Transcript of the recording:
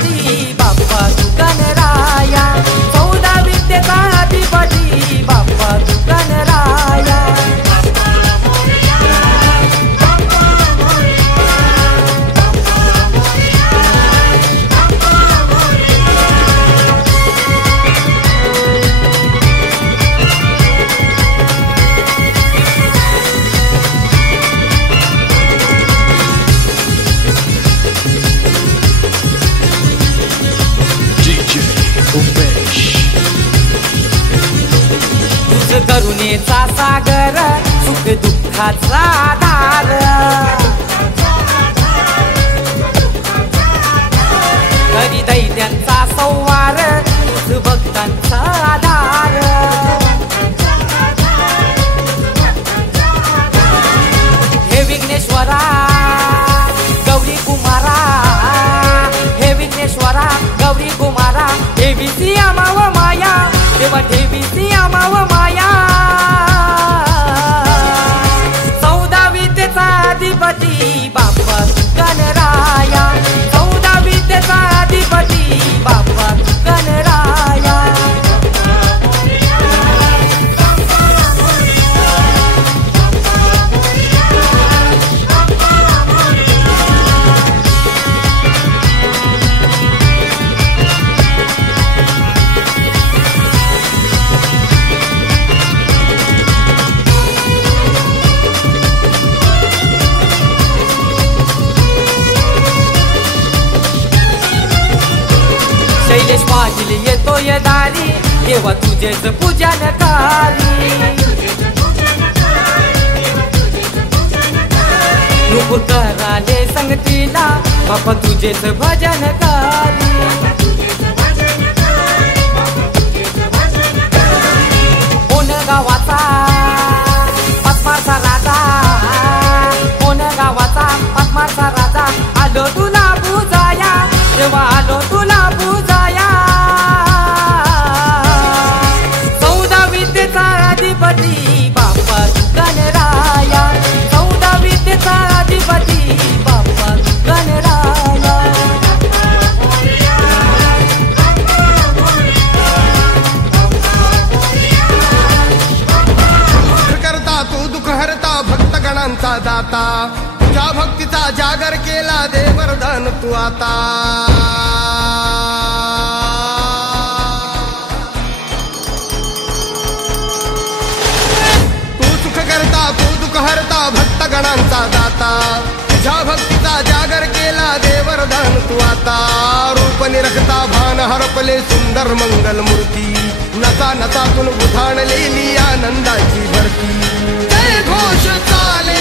अधिपती बाप्पा तू गणराया, 14 विद्येचा अधिपती बाप्पा तू गणराया. तुझ करुणेचा सागर, सुख दुःखाचा आधार, करी दैत्यांचा संवार, तुझ भक्तांचा आधार. हे विघ्नेश्वरा गौरी कुमारा, हे विघ्नेश्वरा गौरी कुमारा, ठेवीसी आमाव माया देवा, ठेवीसी आमाव माया. 14 विद्येचा अधिपती बाप्पा तू गणराया, 14 विद्येचा अधिपती बाप्पा तू गणराया. शैलेश पाटील येतोय दारी, देवा तुझेच पूजन करी. नुक कराले संगतीला बाप्पा तुझेच भजन करी. कोण गावाचा पद्माचा राजा, कोण गावाचा पद्माचा राजा, आलो तुला पूजाया देवा, आलो तुला पूजाया. 14 विद्येचा अधिपती बाप्पा तू गणराया, 14 विद्येचा अधिपती बाप्पा तू गणराया. करता तू दुःख हरता, भक्तगणांचा दाता, तुझ्या भक्तीचा जागर केला दे वरदान तू आता. तू सुख करता तू दुःख हरता, भक्तगणांचा दाता, तुझ्या भक्तीचा जागर केला दे वरदान तू आता. रूप निरखता भान हरपले सुंदर मंगल मूर्ती, नचा नचातून उधाणलेली आनंदाची भरती. जय घोष चाले